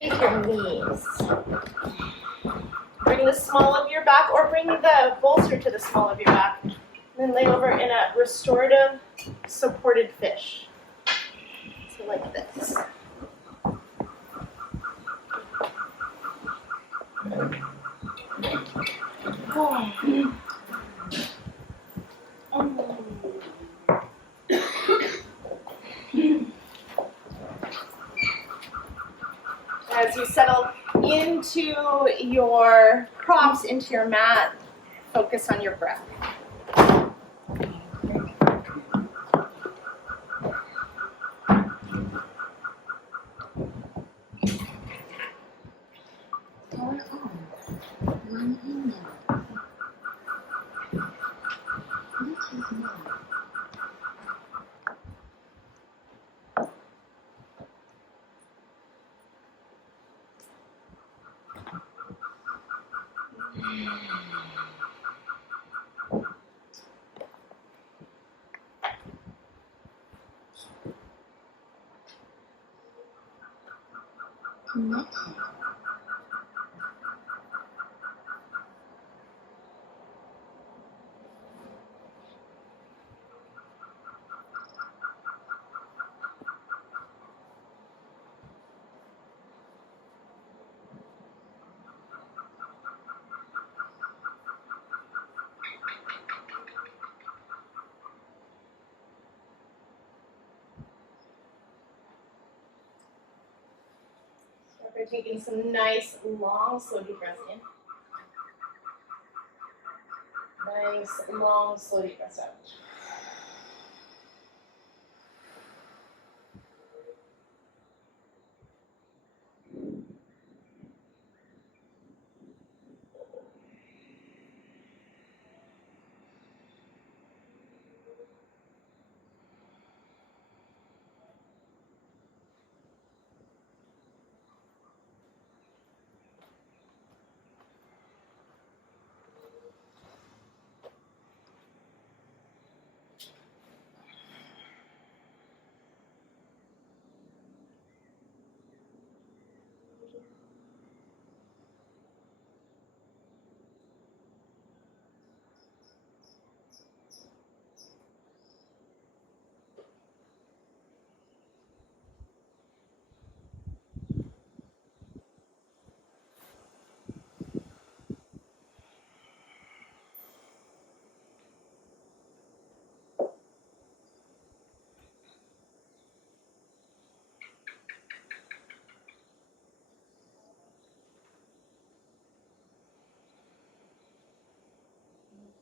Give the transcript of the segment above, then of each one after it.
Take your knees. Bring the small of your back, or bring the bolster to the small of your back. And then lay over in a restorative supported fish. So like this. As you settle into your props, into your mat, focus on your breath. Metta. We're taking some nice, long, slow deep breaths in. Nice, long, slow deep breaths out.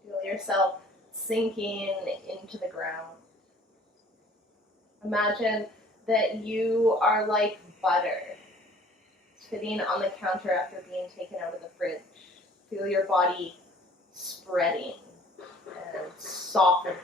Feel yourself sinking into the ground. Imagine that you are like butter sitting on the counter after being taken out of the fridge. Feel your body spreading and softening.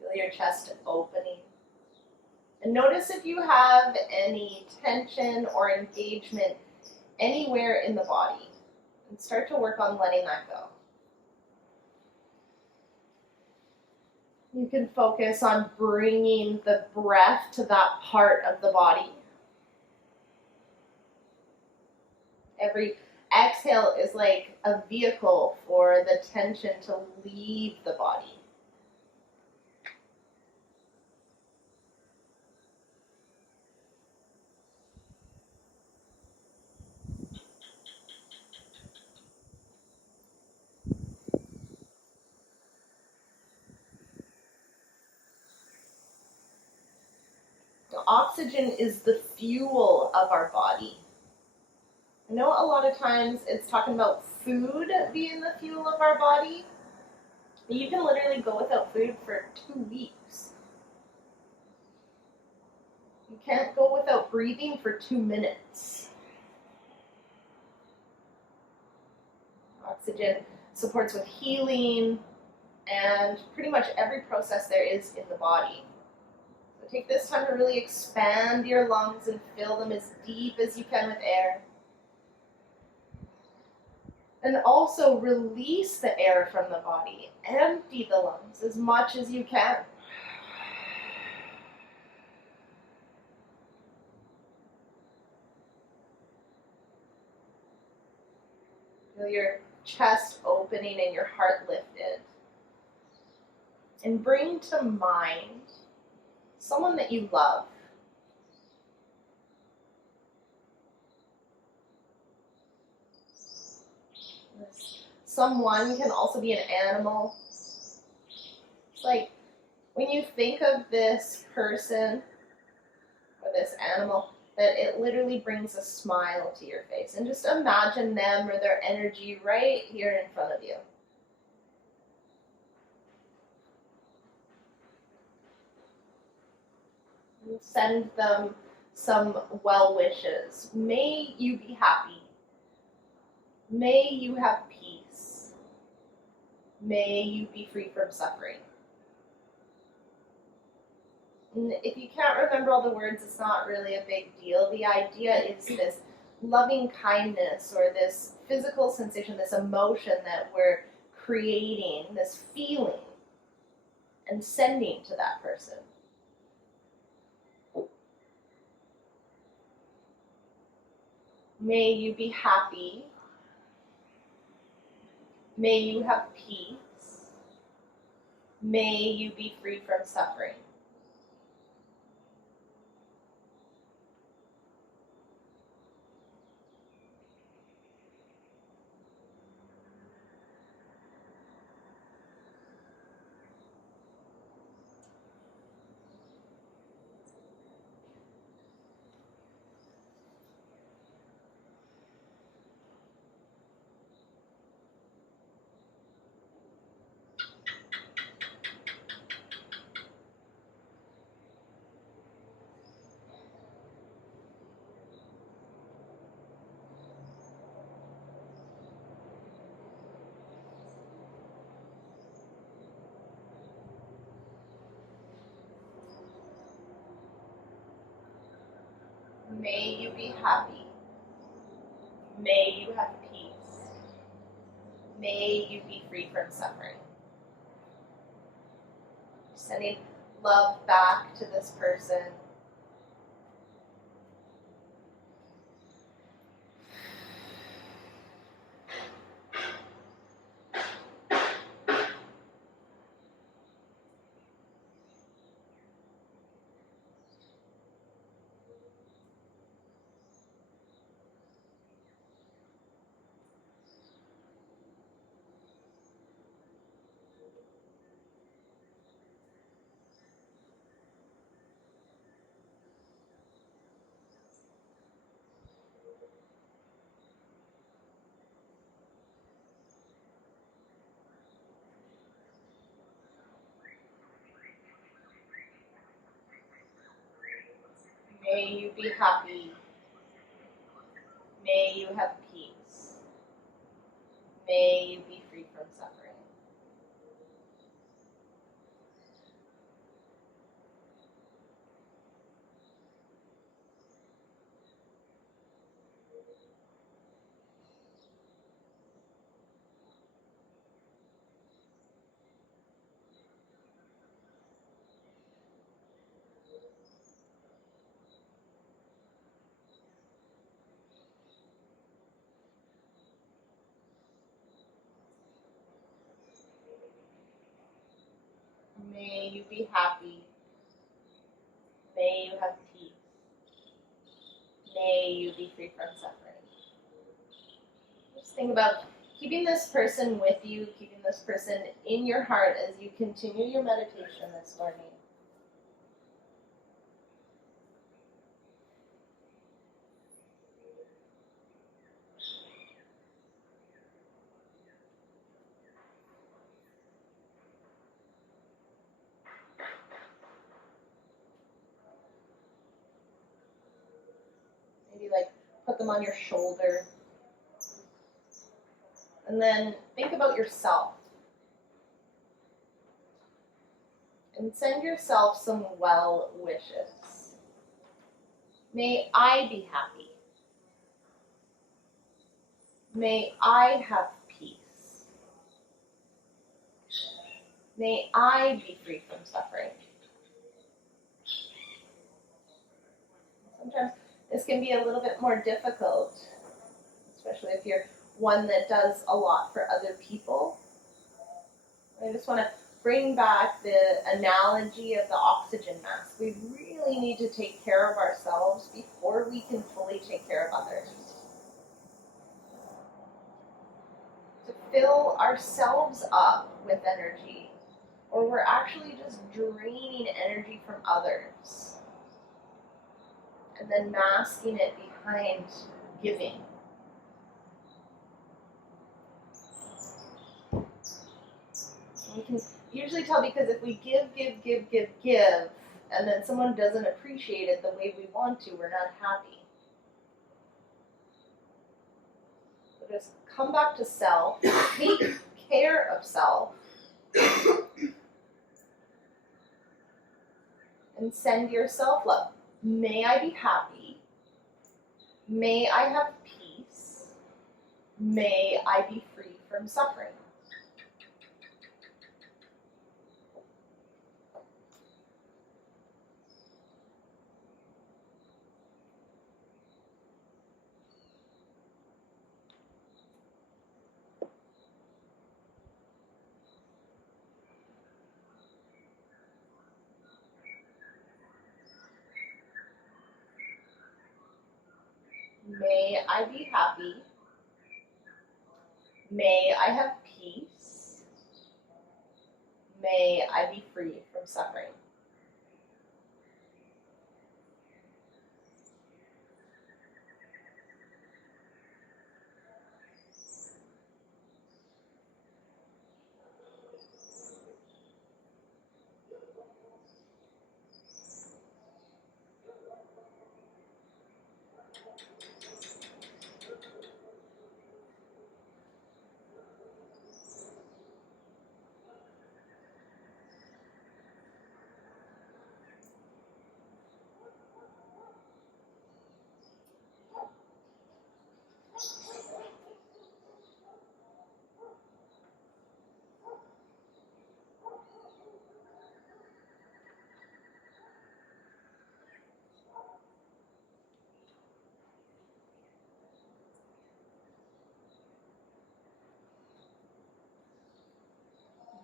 Feel your chest opening. And notice if you have any tension or engagement anywhere in the body. And start to work on letting that go. You can focus on bringing the breath to that part of the body. Every exhale is like a vehicle for the tension to leave the body. Oxygen is the fuel of our body. I know a lot of times it's talking about food being the fuel of our body. You can literally go without food for 2 weeks can't go without breathing for 2 minutes. Oxygen supports with healing and pretty much every process there is in the body. So take this time to really expand your lungs and fill them as deep as you can with air. And also release the air from the body. Empty the lungs as much as you can. Feel your chest opening and your heart lifted. And bring to mind someone that you love. This someone can also be an animal. It's like when you think of this person or this animal, that it literally brings a smile to your face. And just imagine them or their energy right here in front of you. And send them some well wishes. May you be happy. May you have peace. May you be free from suffering. And if you can't remember all the words, it's not really a big deal. The idea is this loving kindness or this physical sensation, this emotion that we're creating, this feeling, and sending to that person. May you be happy. May you have peace. May you be free from suffering. May you be happy. May you have peace. May you be free from suffering. Sending love back to this person. May you be happy. May you have peace. May you be free from suffering. May you be happy. May you have peace. May you be free from suffering. Just think about keeping this person with you, keeping this person in your heart as you continue your meditation this morning. Put them on your shoulder. And then think about yourself. And send yourself some well wishes. May I be happy. May I have peace. May I be free from suffering. Sometimes this can be a little bit more difficult, especially if you're one that does a lot for other people. I just want to bring back the analogy of the oxygen mask. We really need to take care of ourselves before we can fully take care of others. To fill ourselves up with energy, or we're actually just draining energy from others and then masking it behind giving. We can usually tell because if we give, and then someone doesn't appreciate it the way we want to, we're not happy. So just come back to self, take care of self, and send yourself love. May I be happy. May I have peace. May I be free from suffering. May I be happy. May I have peace. May I be free from suffering.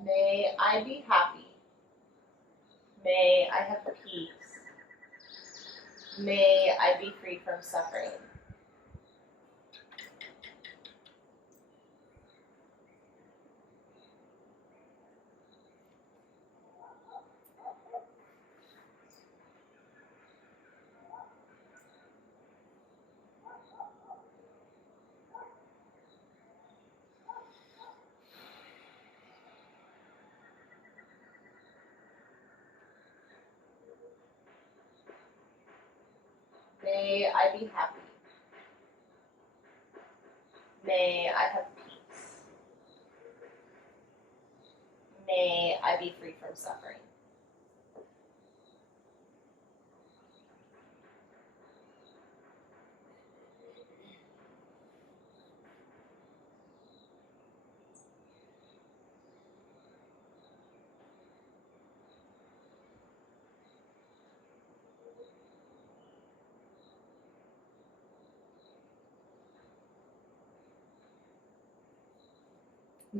May I be happy. May I have peace. May I be free from suffering. May I be happy. May I have peace. May I be free from suffering.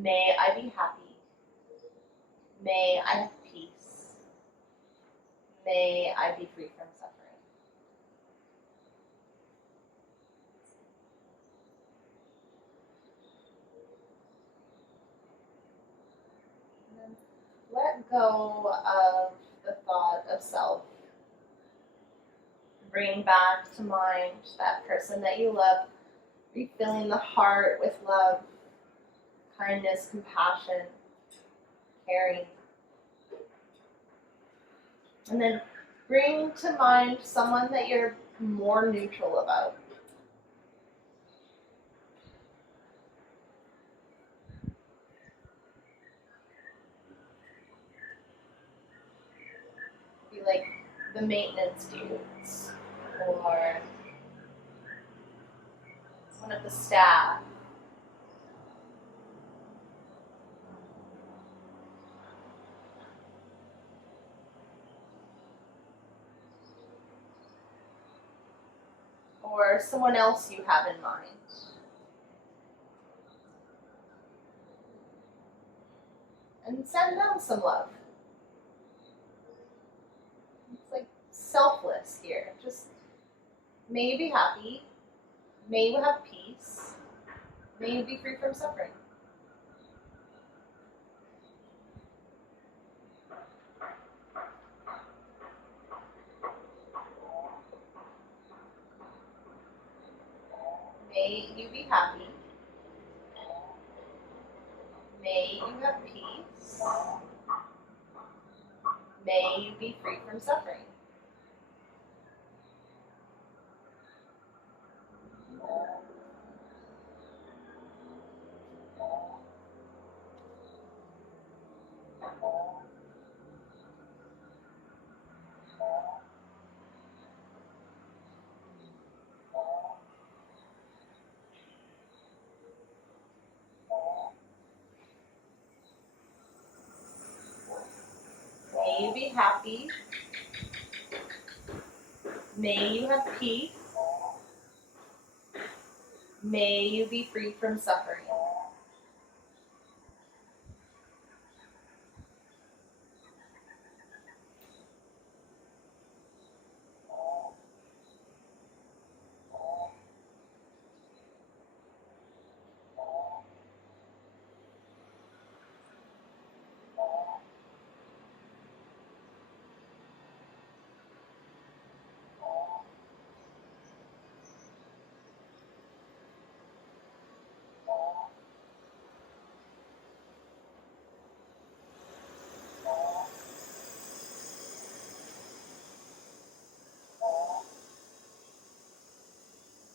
May I be happy. May I have peace. May I be free from suffering. And then let go of the thought of self. Bring back to mind that person that you love, refilling the heart with love, kindness, compassion, caring. And then bring to mind someone that you're more neutral about. like the maintenance dudes or one of the staff. Or someone else you have in mind. And send them some love. It's like selfless here. Just may you be happy. May you have peace. May you be free from suffering. May you be happy. May you have peace. May you be free from suffering. May you be happy. May you have peace. May you be free from suffering.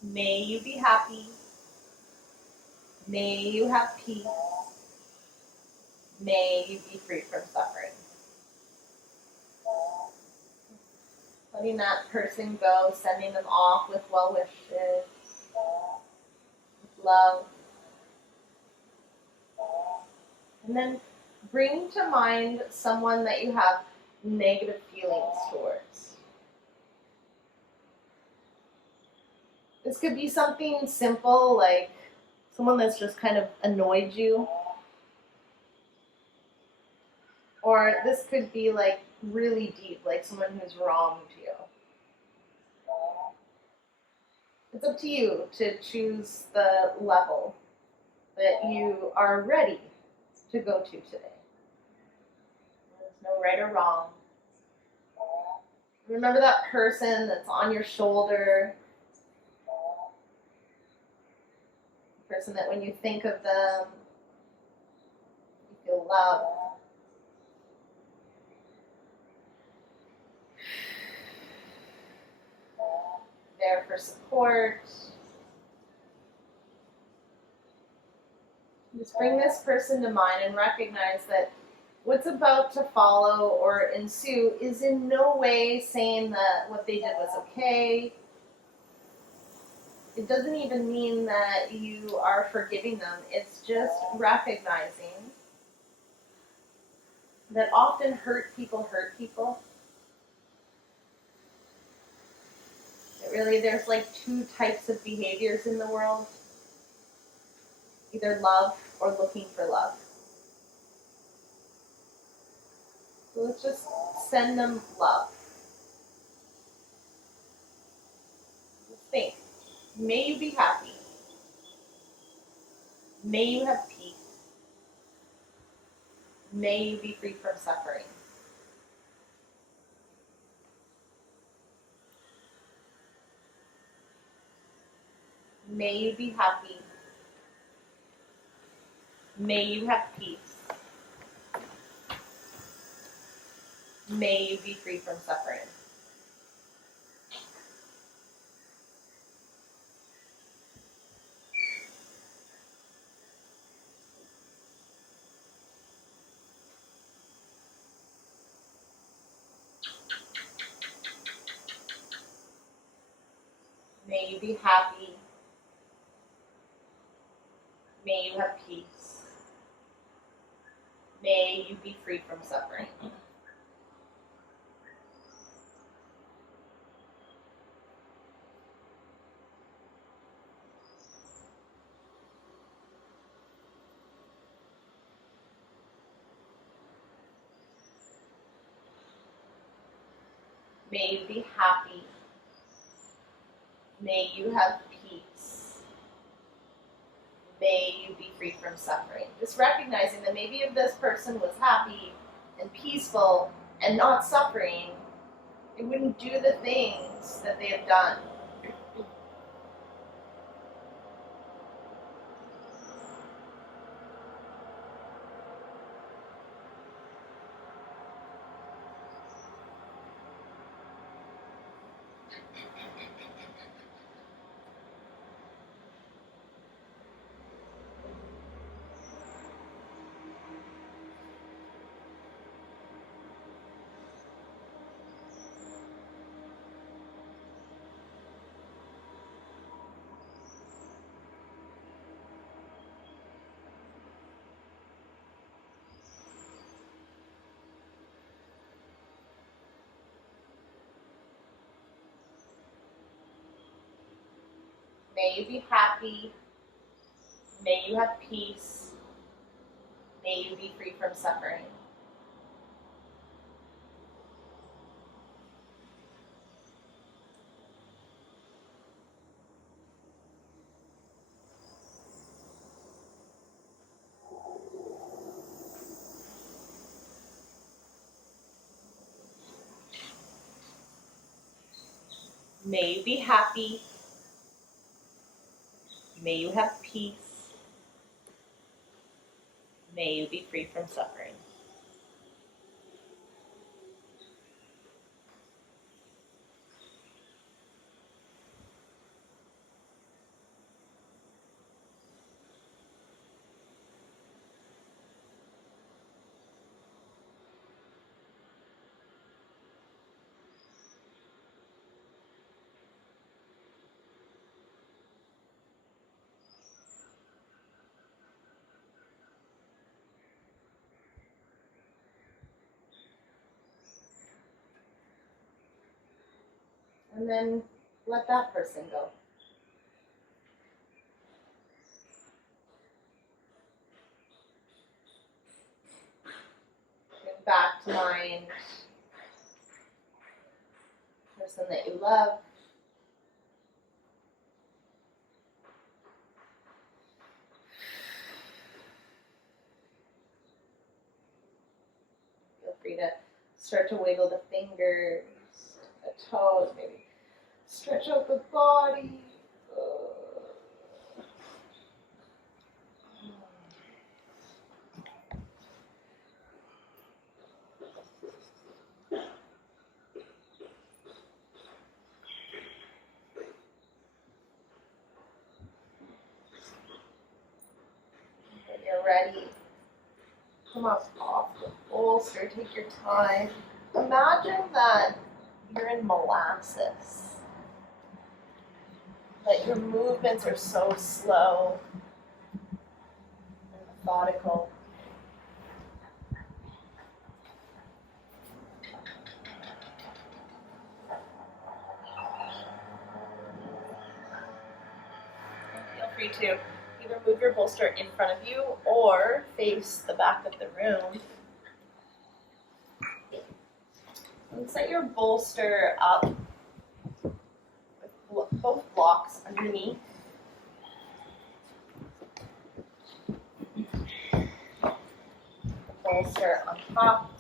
May you be happy. May you have peace. May you be free from suffering. Letting that person go, sending them off with well wishes, with love. And then bring to mind someone that you have negative feelings towards. This could be something simple like someone that's just kind of annoyed you. Or this could be like really deep, like someone who's wronged you. It's up to you to choose the level that you are ready to go to today. There's no right or wrong. Remember that person that's on your shoulder, the person that when you think of them, you feel love. There for support. Just bring this person to mind and recognize that what's about to follow or ensue is in no way saying that what they did was okay. It doesn't even mean that you are forgiving them. It's just recognizing that often hurt people hurt people. Really, there's like two types of behaviors in the world. Either love or looking for love. So let's just send them love. Just think. May you be happy. May you have peace. May you be free from suffering. May you be happy. May you have peace. May you be free from suffering. be happy. May you have peace. May you be free from suffering. May you be happy. May you have peace. May you be free from suffering. Just recognizing that maybe if this person was happy and peaceful and not suffering, it wouldn't do the things that they have done. May you be happy. May you have peace. May you be free from suffering. May you be happy. May you have peace. May you be free from suffering. And then let that person go. Bring back to mind the person that you love. Feel free to start to wiggle the fingers, the toes, maybe stretch out the body. When you're ready, come up off the bolster, take your time. Imagine that you're in molasses. That your movements are so slow and methodical. Feel free to either move your bolster in front of you or face the back of the room. And set your bolster up with both blocks underneath. Bolster on top.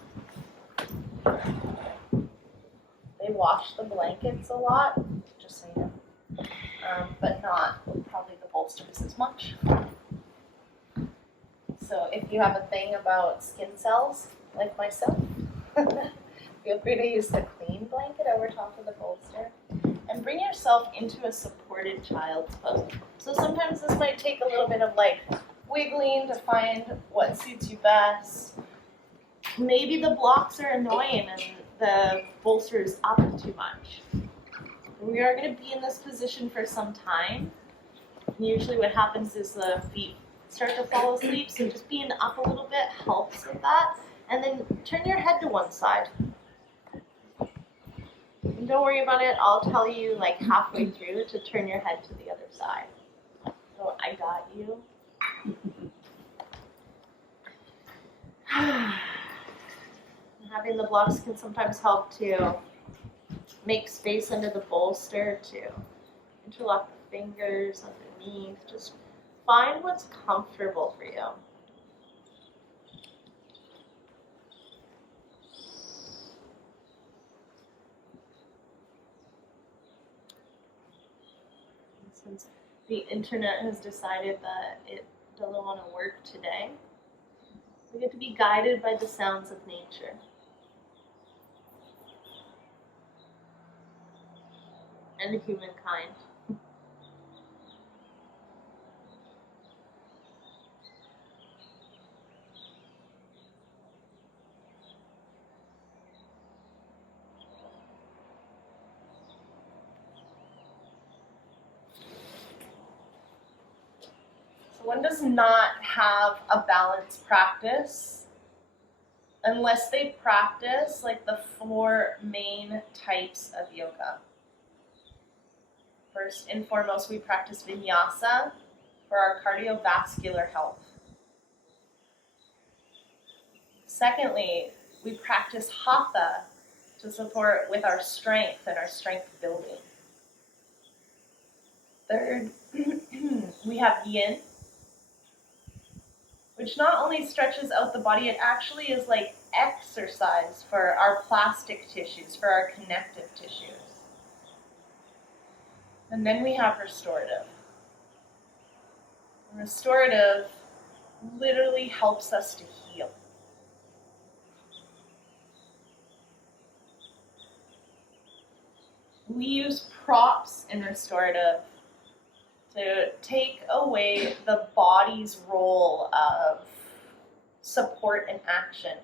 They wash the blankets a lot, just so you know, but not probably the bolsters as much. So if you have a thing about skin cells, like myself, feel free to use the clean blanket over top of the bolster. And bring yourself into a supported child's pose. So sometimes this might take a little bit of wiggling to find what suits you best. Maybe the blocks are annoying and the bolster is up too much. We are going to be in this position for some time. Usually what happens is the feet start to fall asleep, so just being up a little bit helps with that. And then turn your head to one side. And don't worry about it, I'll tell you like halfway through to turn your head to the other side. So I got you. Having the blocks can sometimes help to make space under the bolster, to interlock the fingers underneath. Just find what's comfortable for you. Since the internet has decided that it doesn't want to work today, we get to be guided by the sounds of nature. And humankind. So one does not have a balanced practice unless they practice like the 4 main types of yoga. First and foremost, we practice vinyasa for our cardiovascular health. Secondly, we practice hatha to support with our strength and our strength building. Third, we have yin, which not only stretches out the body, it actually is like exercise for our plastic tissues, for our connective tissues. And then we have restorative. Restorative literally helps us to heal. We use props in restorative to take away the body's role of support and action.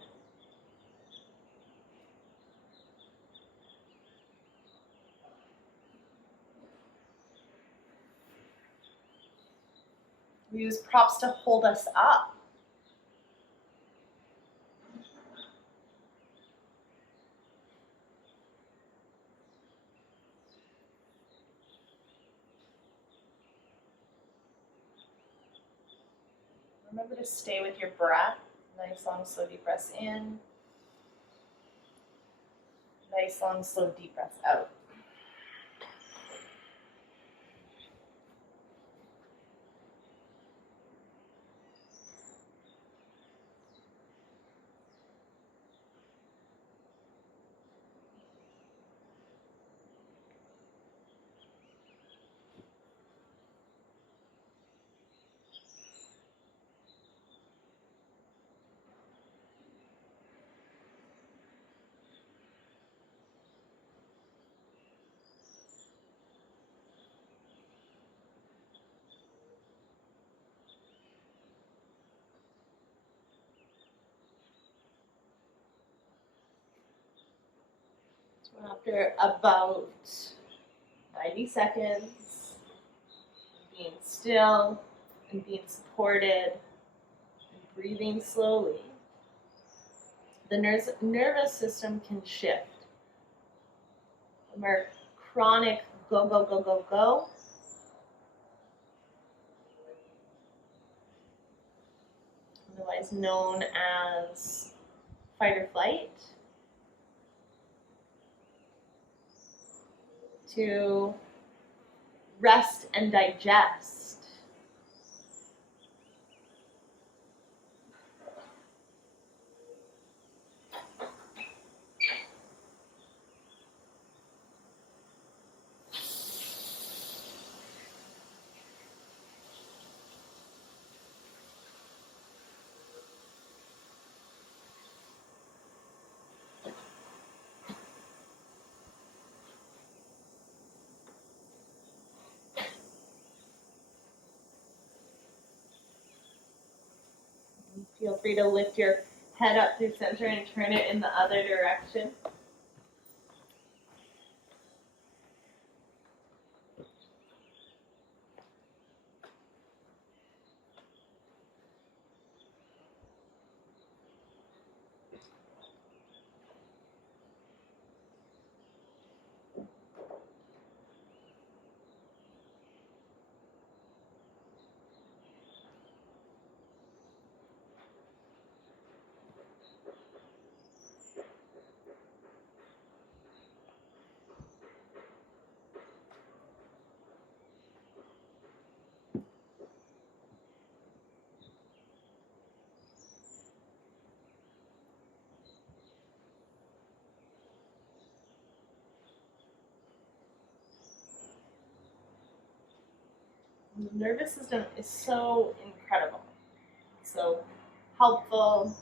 We use props to hold us up. Remember to stay with your breath. Nice, long, slow, deep breaths in. Nice, long, slow, deep breaths out. After about 90 seconds, being still and being supported and breathing slowly, the nervous system can shift from our chronic go, go, go, go, go, otherwise known as fight or flight, to rest and digest. Feel free to lift your head up through center and turn it in the other direction. The nervous system is so incredible, so helpful.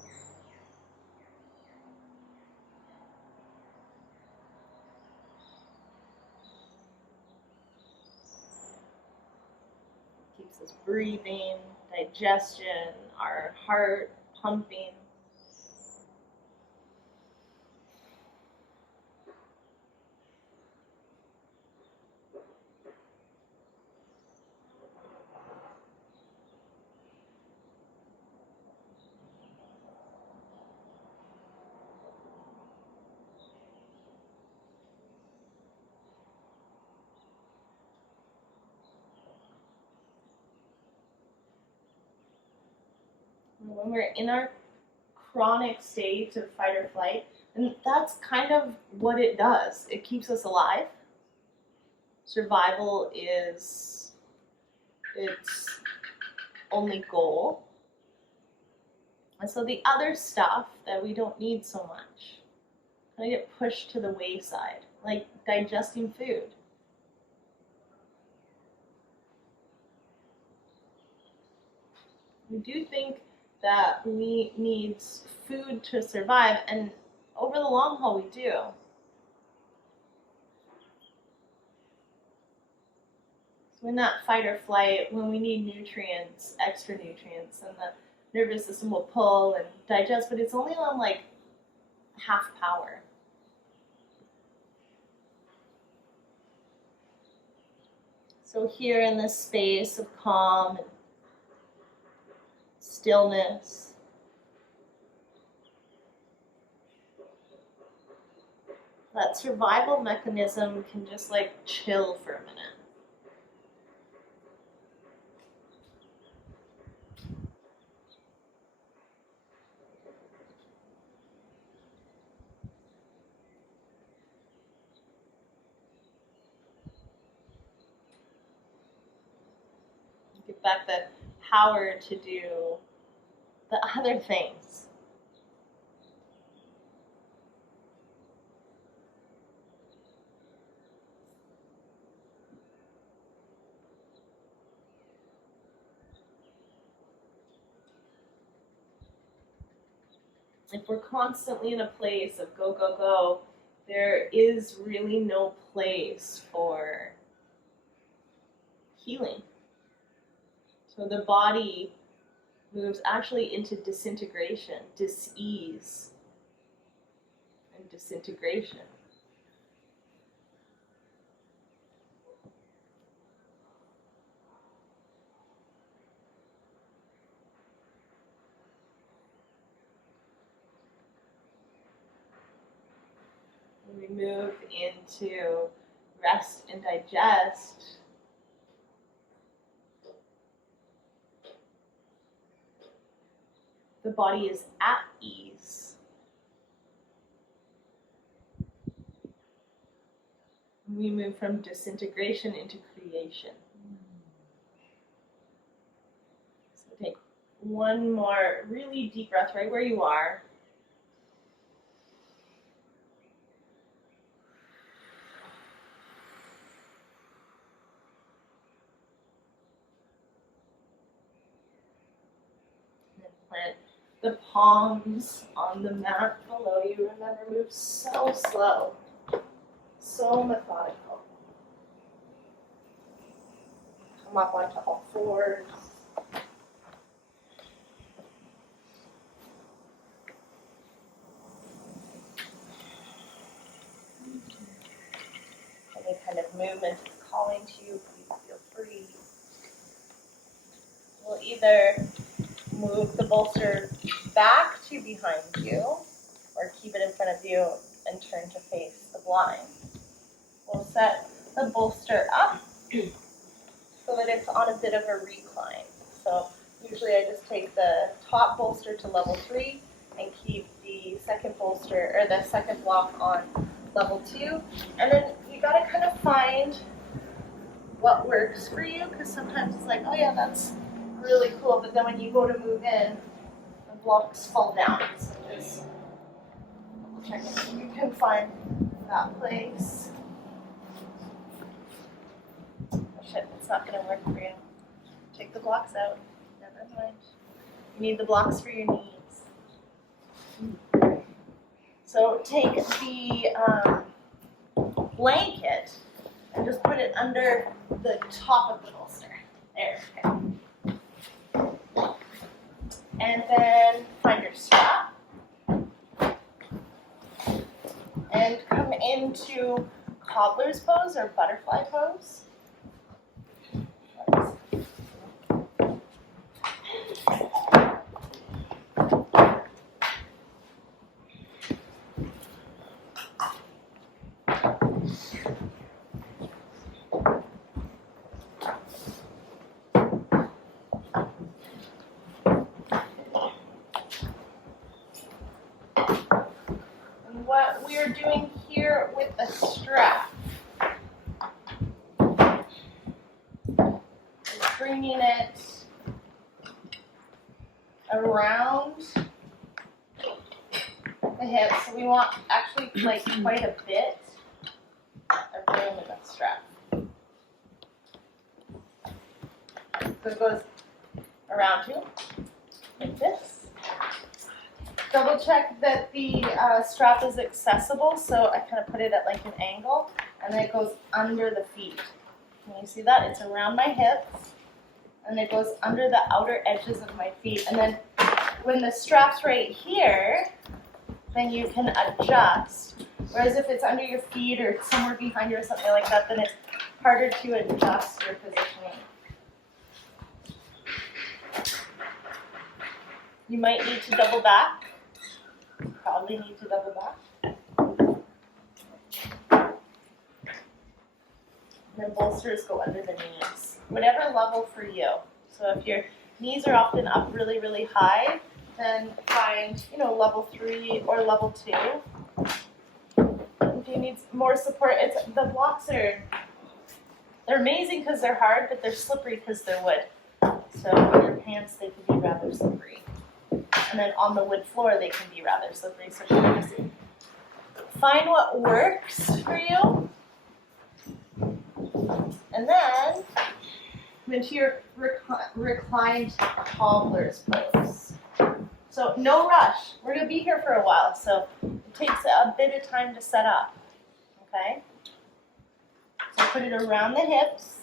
Keeps us breathing, digestion, our heart pumping. When we're in our chronic state of fight or flight, and that's kind of what it does. It keeps us alive. Survival is its only goal. And so the other stuff that we don't need so much kind of get pushed to the wayside, like digesting food. We do think that we need food to survive, and over the long haul we do. So in that fight or flight, when we need nutrients, extra nutrients, and the nervous system will pull and digest, but it's only on like half power. So here in this space of calm and stillness, that survival mechanism can just like chill for a minute. Get back the power to do the other things. If we're constantly in a place of go, go, go, there is really no place for healing. So the body moves actually into disintegration, dis-ease, and disintegration. When we move into rest and digest, the body is at ease. We move from disintegration into creation. So take one more really deep breath right where you are. And plant the palms on the mat below you. Remember, move so slow, so methodical. Come up onto all fours. Any kind of movement is calling to you, please feel free. We'll either move the bolster back to behind you or keep it in front of you and turn to face the blind. We'll set the bolster up so that it's on a bit of a recline. So usually I just take the top bolster to level 3 and keep the second bolster or the second block on level 2. And then you gotta kind of find what works for you, because sometimes it's like, oh yeah, that's really cool, but then when you go to move in, the blocks fall down. So just check if you can find that place. Oh shit, it's not gonna work for you. Take the blocks out. Never mind. You need the blocks for your knees. So take the blanket and just put it under the top of the bolster. There, okay. And then find your strap. And come into cobbler's pose or butterfly pose. What we're doing here with the strap is bringing it around the hips. So we want actually like quite a bit of room in the strap. So it goes around you like this. Double check that the strap is accessible, so I kind of put it at like an angle, and then it goes under the feet. Can you see that? It's around my hips, and it goes under the outer edges of my feet. And then when the strap's right here, then you can adjust. Whereas if it's under your feet or somewhere behind you or something like that, then it's harder to adjust your positioning. You might need to double back. Probably need to double back. And then bolsters go under the knees. Whatever level for you. So if your knees are often up really, really high, then find, level 3 or level 2. If you need more support, the blocks they're amazing because they're hard, but they're slippery because they're wood. So in your pants, they can be rather slippery. And then on the wood floor, they can be rather slippery. So just find what works for you. And then come into your reclined cobbler's pose. So no rush. We're going to be here for a while, so it takes a bit of time to set up. Okay? So put it around the hips,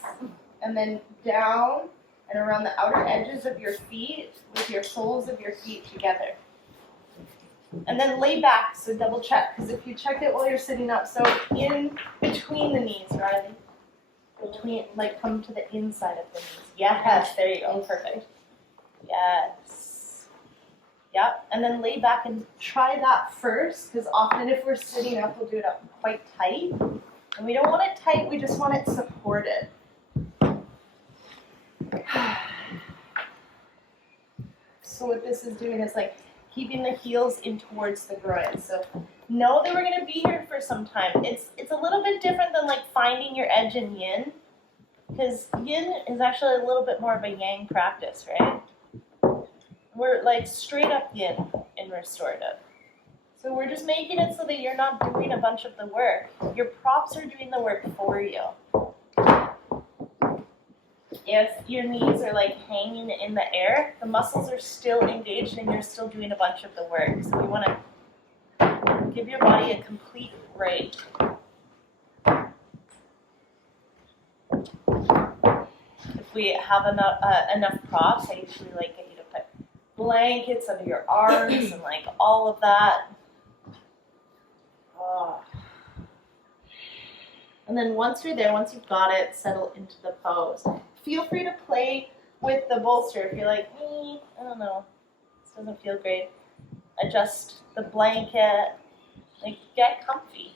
and then down and around the outer edges of your feet with your soles of your feet together. And then lay back, so double check, because if you check it while you're sitting up, so in between the knees, right? Come to the inside of the knees. Yes, there you go, perfect. Yes. Yep, and then lay back and try that first, because often if we're sitting up, we'll do it up quite tight. And we don't want it tight, we just want it supported. So what this is doing is keeping the heels in towards the groin. So know that we're going to be here for some time. It's a little bit different than finding your edge in yin, because yin is actually a little bit more of a yang practice, right? We're straight up yin in restorative. So we're just making it so that you're not doing a bunch of the work. Your props are doing the work for you. If your knees are hanging in the air, the muscles are still engaged and you're still doing a bunch of the work. So we want to give your body a complete break. If we have enough props, I usually get you to put blankets under your arms and all of that. Oh. And then once you're there, once you've got it, settle into the pose. Feel free to play with the bolster. If you're I don't know, this doesn't feel great. Adjust the blanket. Get comfy.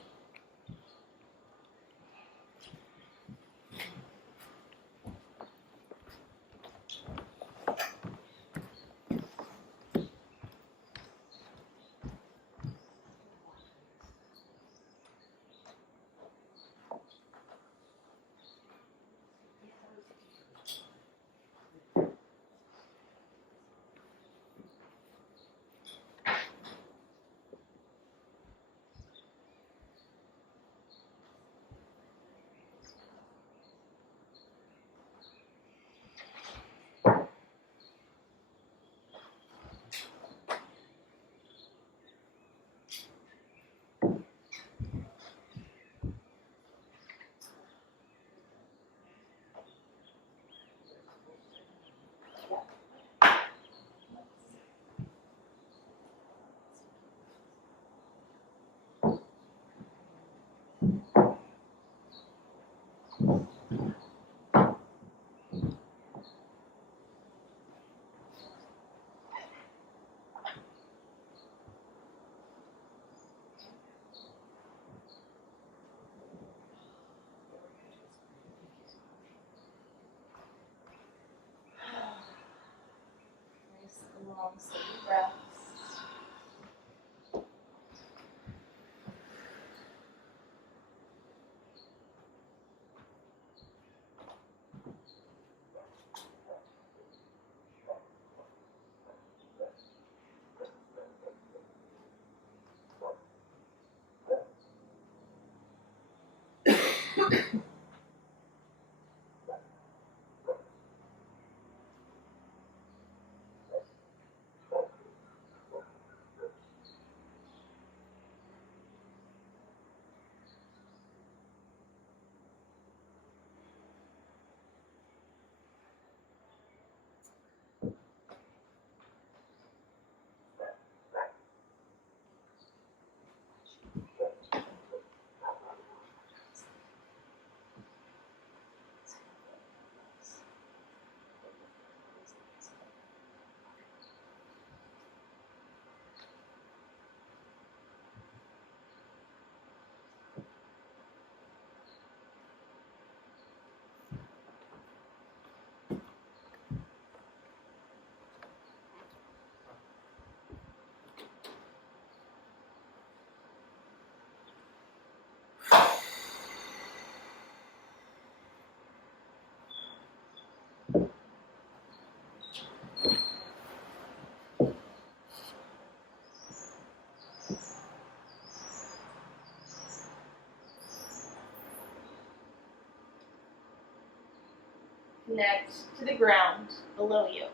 connect to the ground below you.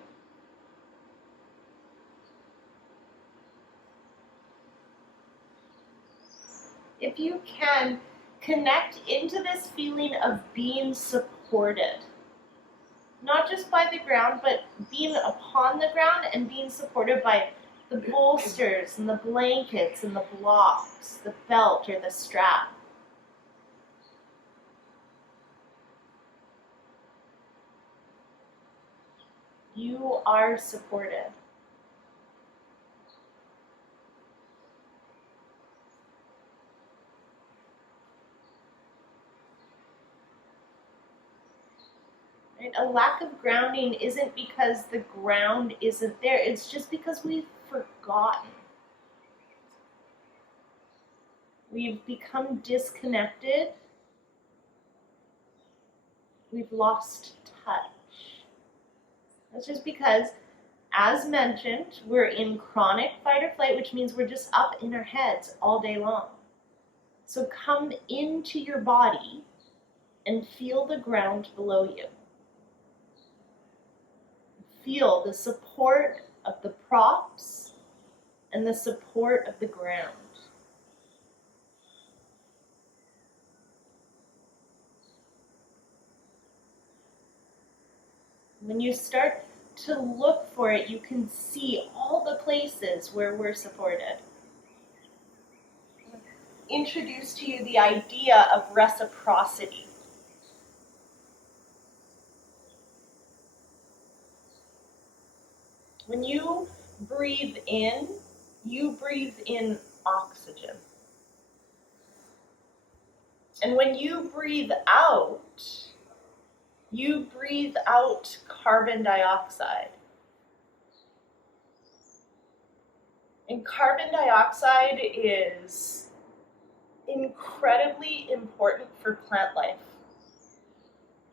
If you can, connect into this feeling of being supported. Not just by the ground, but being upon the ground and being supported by the bolsters and the blankets and the blocks, the belt or the strap. You are supported. Right? A lack of grounding isn't because the ground isn't there, it's just because we've forgotten. We've become disconnected. We've lost touch. That's just because, as mentioned, we're in chronic fight or flight, which means we're just up in our heads all day long. So come into your body and feel the ground below you. Feel the support of the props and the support of the ground. When you start to look for it, you can see all the places where we're supported. Introduce to you the idea of reciprocity. When you breathe in oxygen. And when you breathe out carbon dioxide. And carbon dioxide is incredibly important for plant life.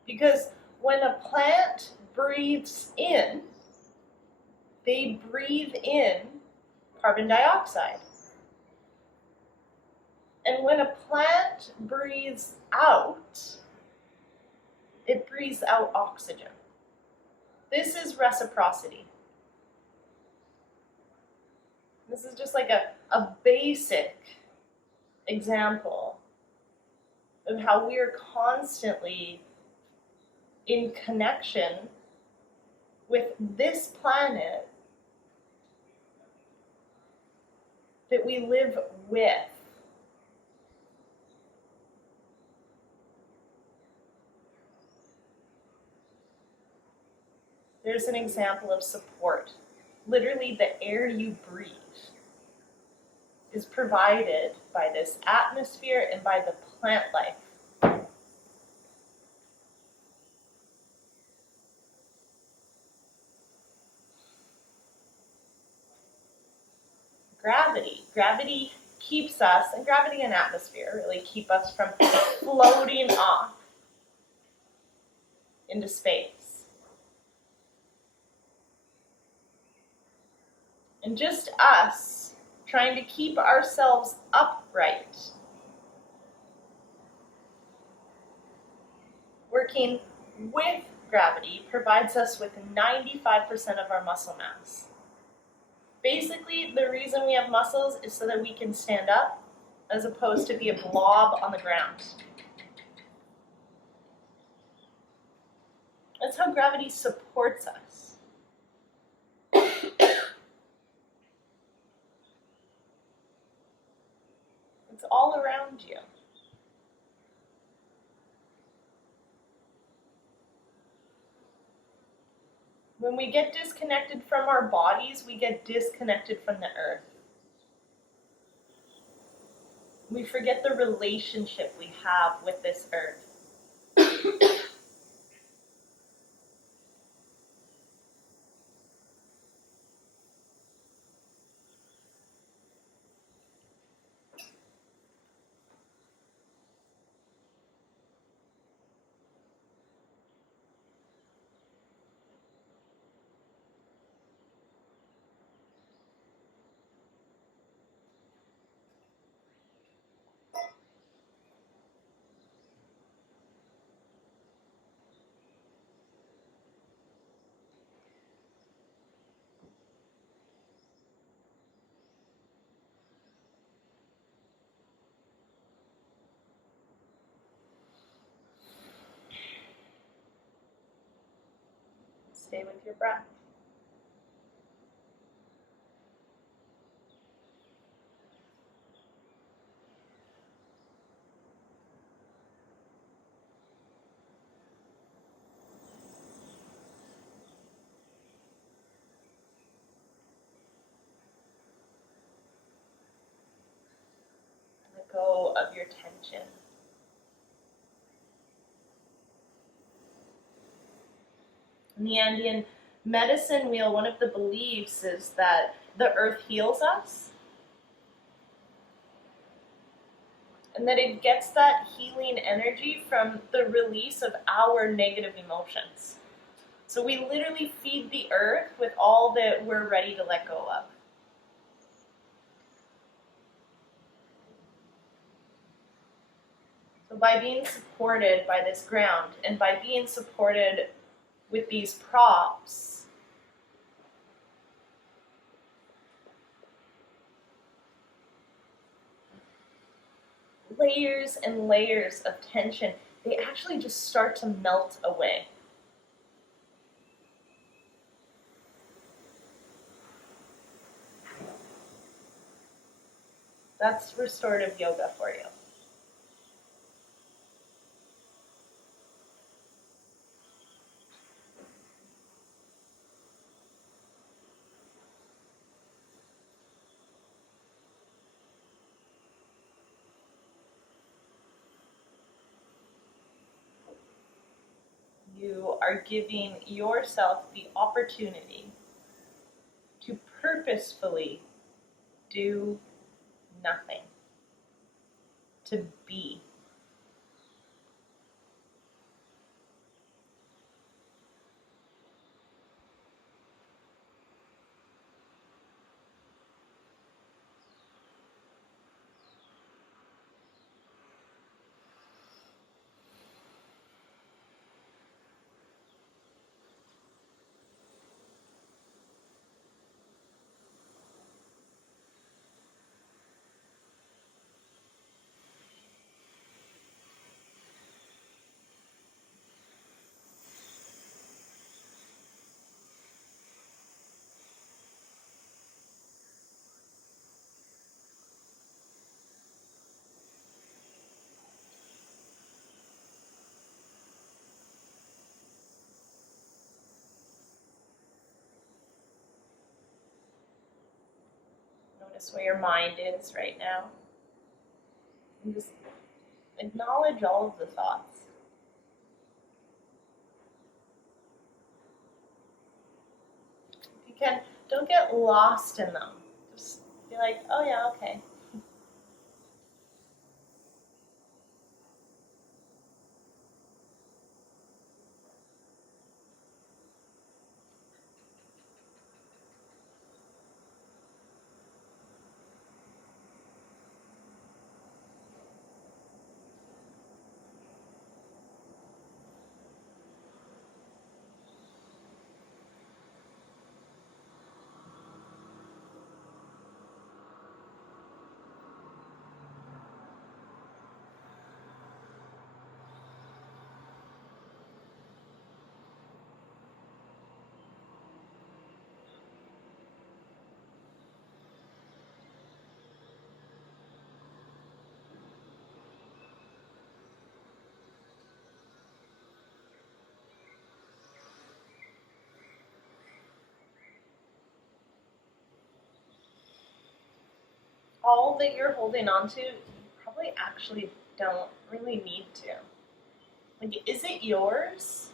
Because when a plant breathes in, they breathe in carbon dioxide. And when a plant breathes out, it breathes out oxygen. This is reciprocity. This is just like a basic example of how we're constantly in connection with this planet that we live with. There's an example of support. Literally, the air you breathe is provided by this atmosphere and by the plant life. Gravity keeps us, and gravity and atmosphere really keep us from floating off into space. And just us trying to keep ourselves upright, working with gravity provides us with 95% of our muscle mass. Basically, the reason we have muscles is so that we can stand up as opposed to be a blob on the ground. That's how gravity supports us. It's all around you. When we get disconnected from our bodies, we get disconnected from the earth. We forget the relationship we have with this earth. stay with your breath. Let go of your tension. In the Andean medicine wheel, one of the beliefs is that the earth heals us and that it gets that healing energy from the release of our negative emotions. So we literally feed the earth with all that we're ready to let go of. So by being supported by this ground and by being supported with these props, layers and layers of tension, they actually just start to melt away. That's restorative yoga for you. You are giving yourself the opportunity to purposefully do nothing, to be. Notice where your mind is right now. And just acknowledge all of the thoughts. If you can, don't get lost in them. Just be like, oh yeah, okay. All that you're holding on to, you probably actually don't really need to. Like, is it yours?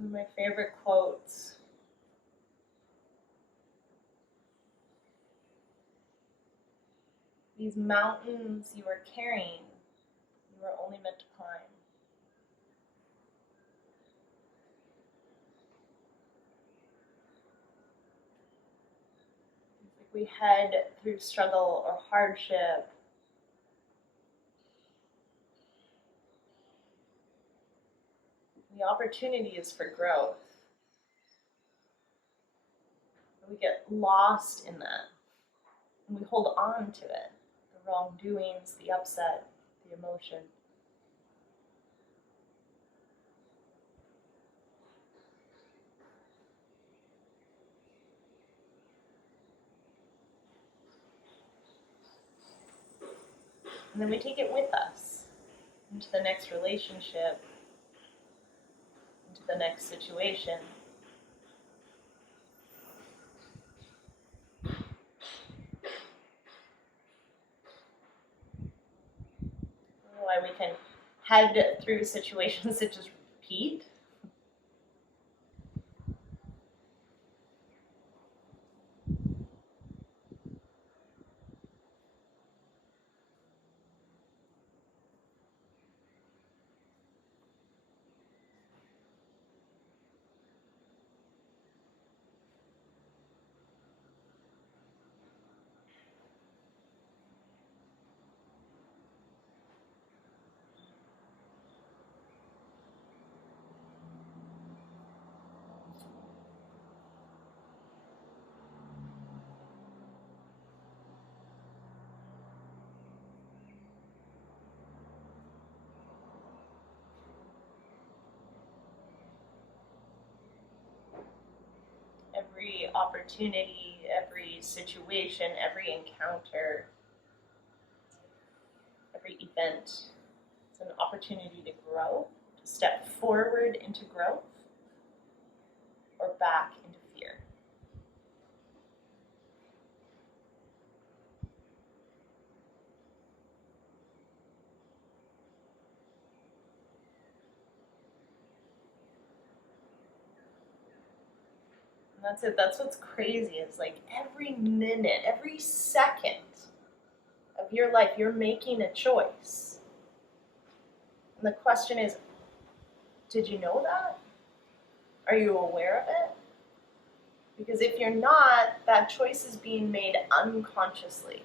One of my favorite quotes. These mountains you are carrying, you are only meant to climb. It's like we head through struggle or hardship. The opportunity is for growth. We get lost in that, and we hold on to it. The wrongdoings, the upset, the emotion. And then we take it with us into the next relationship, into the next situation. Why we can head through situations that just repeat. Every opportunity, every situation, every encounter, every event is an opportunity to grow, to step forward into growth or back into fear. And that's it. That's what's crazy. It's like every minute, every second of your life, you're making a choice. And the question is, did you know that? Are you aware of it? Because if you're not, that choice is being made unconsciously.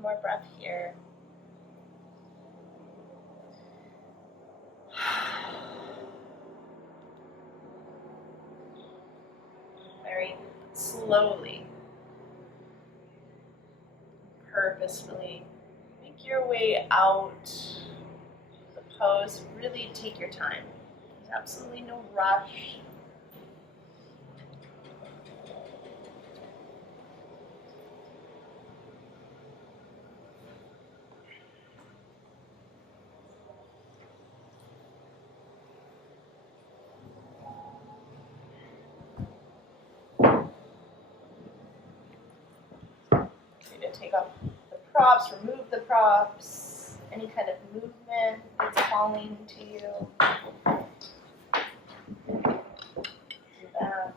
One more breath here. Very slowly, purposefully, make your way out of the pose. Really take your time. There's absolutely no rush. You're going to take off the props, remove the props, any kind of movement that's calling to you. Do that.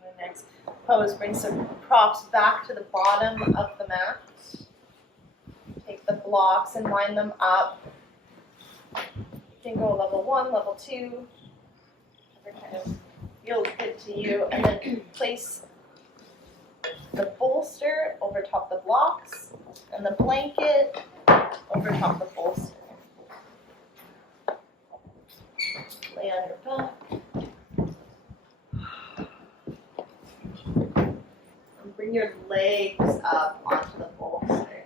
The next pose, bring some props back to the bottom of the mat. Take the blocks and line them up. You can go level 1, level 2, whatever kind of feels good to you, and then place the bolster over top the blocks and the blanket over top the bolster. Lay on your back. And bring your legs up onto the bolster.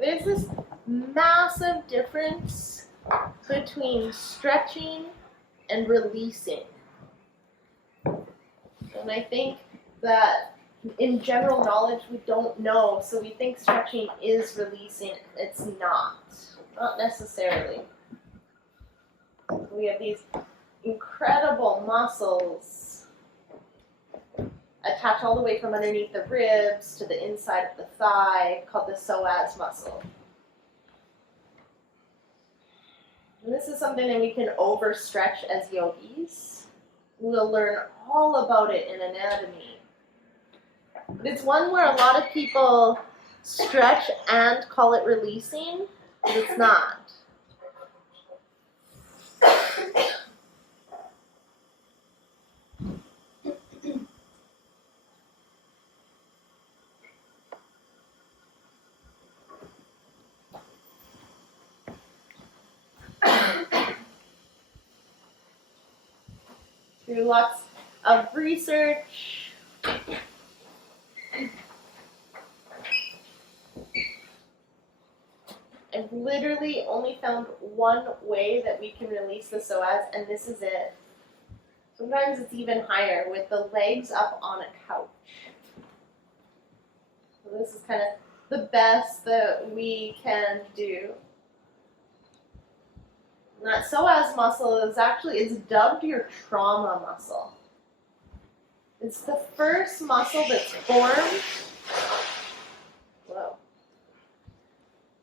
There's this massive difference between stretching and releasing. And I think that in general knowledge we don't know, so we think stretching is releasing. It's not necessarily. We have these incredible muscles attached all the way from underneath the ribs to the inside of the thigh, called the psoas muscle. And this is something that we can overstretch as yogis. We'll learn all about it in anatomy. But it's one where a lot of people stretch and call it releasing, but it's not. Through lots of research, I've literally only found one way that we can release the psoas, and this is it. Sometimes it's even higher, with the legs up on a couch. So this is kind of the best that we can do. And that psoas muscle is it's dubbed your trauma muscle. It's the first muscle that's formed. Whoa.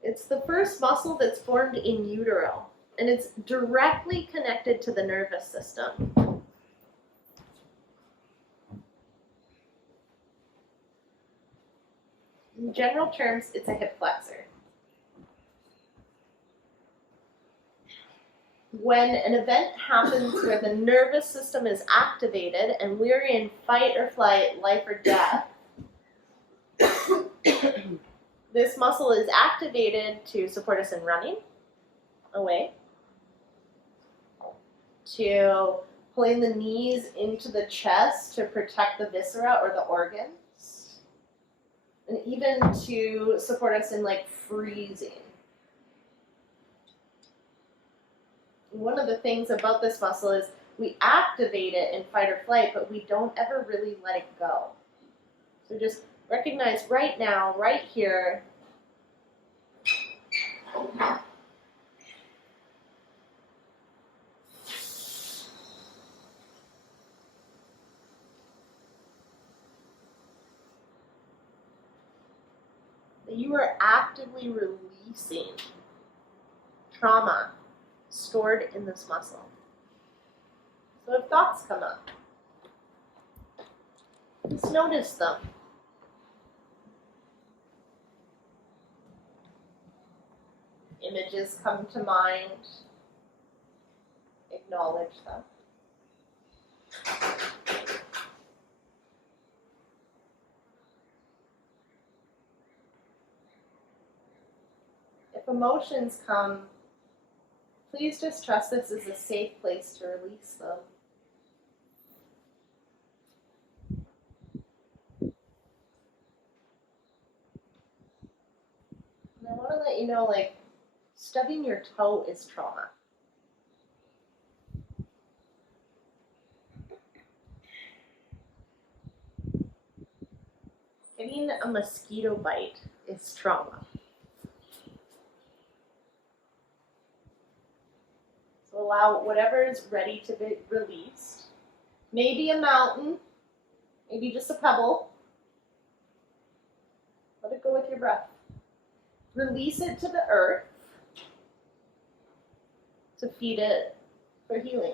It's the first muscle that's formed in utero, and it's directly connected to the nervous system. In general terms, it's a hip flexor. When an event happens where the nervous system is activated and we're in fight or flight, life or death, this muscle is activated to support us in running away, to pulling the knees into the chest to protect the viscera or the organs, and even to support us in freezing. One of the things about this muscle is we activate it in fight or flight, but we don't ever really let it go. So just recognize right now, right here, that you are actively releasing trauma stored in this muscle. So if thoughts come up, just notice them. Images come to mind, acknowledge them. If emotions come, please just trust this is a safe place to release them. And I want to let you know, stubbing your toe is trauma. Getting a mosquito bite is trauma. So allow whatever is ready to be released. Maybe a mountain, maybe just a pebble. Let it go with your breath. Release it to the earth to feed it for healing.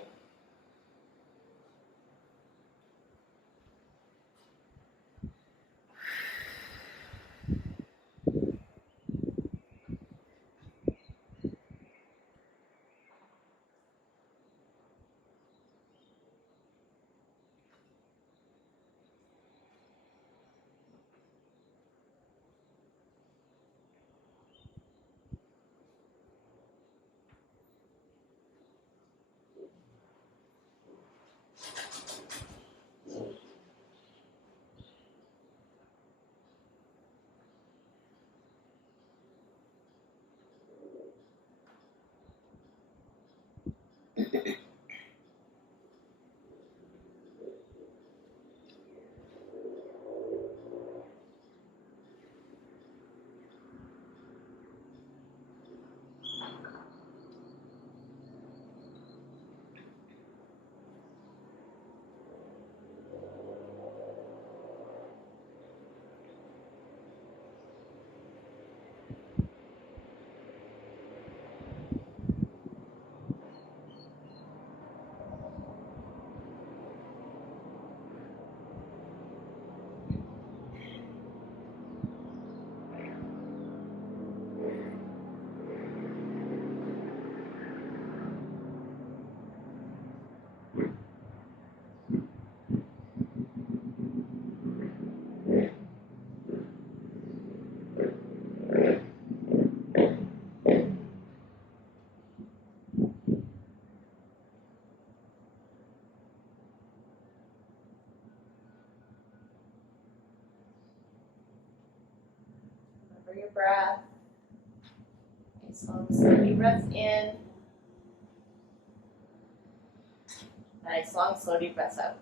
Remember your breath. Nice long, steady breaths in. Nice long, slow, deep breaths out.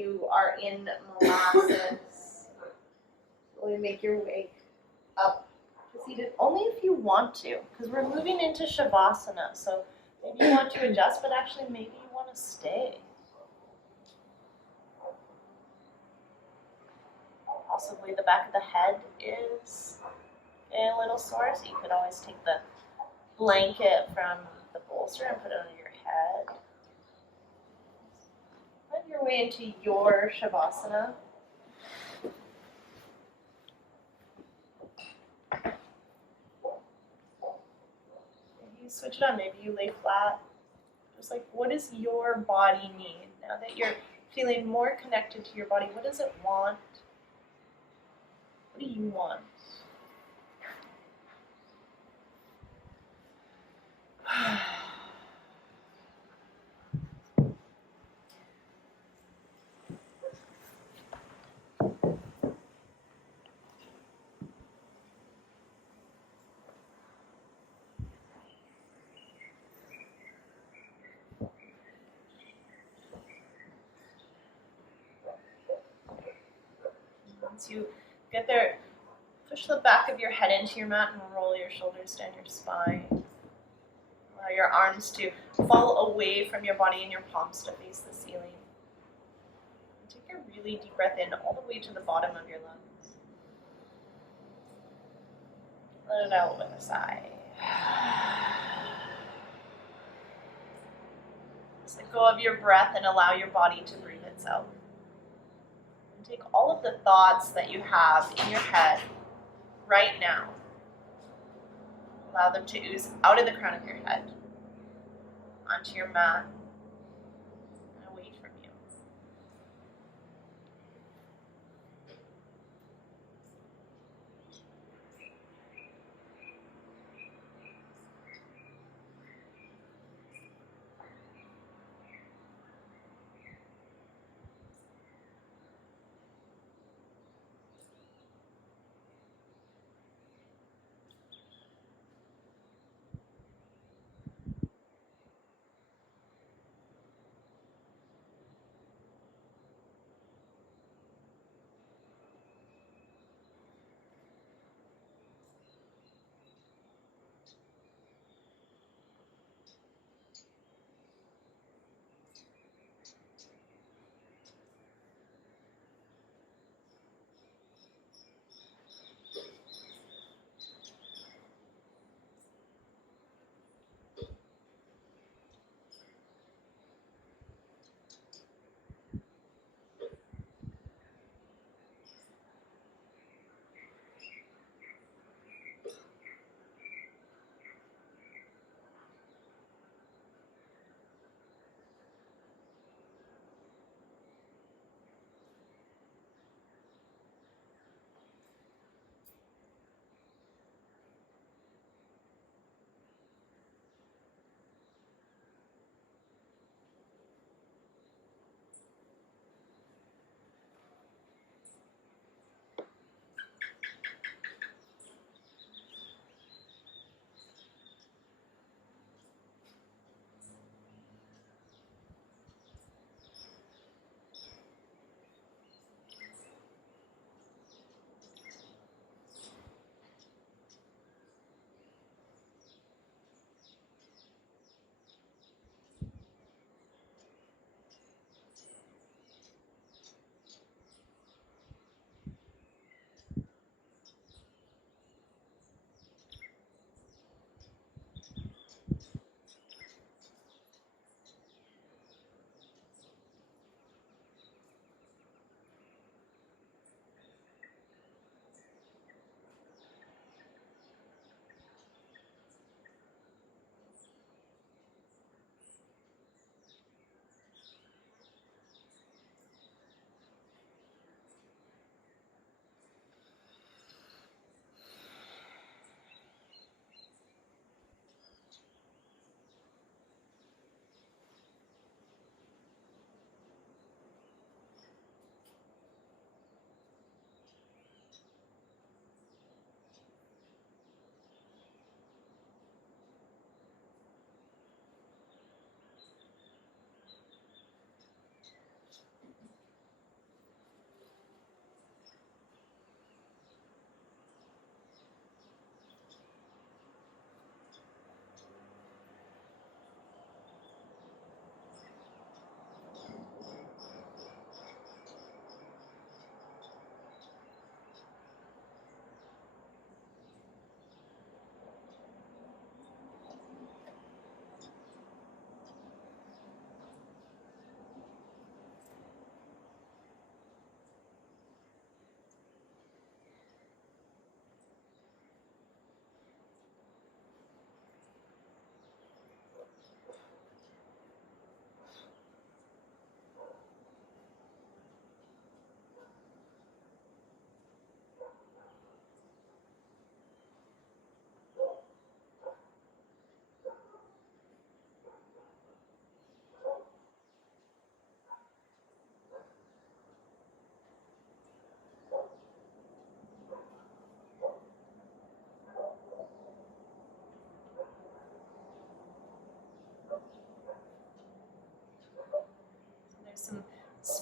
you are in molasses. Slowly make your way up to seated, only if you want to, because we're moving into Shavasana. So maybe you want to adjust, but actually maybe you want to stay. Possibly the back of the head is a little sore, so you could always take the blanket from the bolster and put it under your head. Find your way into your Shavasana. Maybe you switch it on, maybe you lay flat. Just like, what does your body need? Now that you're feeling more connected to your body, what does it want? What do you want? Once you get there, push the back of your head into your mat and roll your shoulders down your spine. Allow your arms to fall away from your body and your palms to face the ceiling. And take a really deep breath in all the way to the bottom of your lungs. Let it out with a sigh. Just let go of your breath and allow your body to breathe itself. And take all of the thoughts that you have in your head right now. Allow them to ooze out of the crown of your head, onto your mat, and away from you.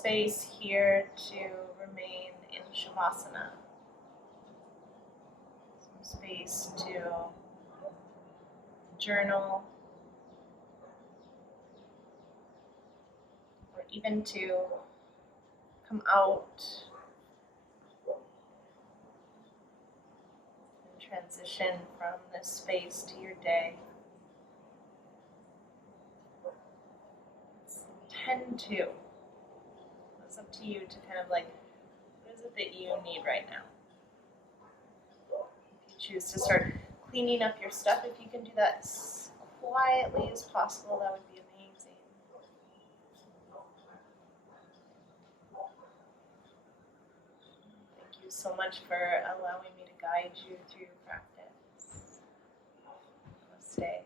space here to remain in Shavasana. Some space to journal, or even to come out and transition from this space to your day. Tend to. It's up to you to kind of like, what is it that you need right now? If you choose to start cleaning up your stuff, if you can do that as quietly as possible, that would be amazing. Thank you so much for allowing me to guide you through your practice. Namaste.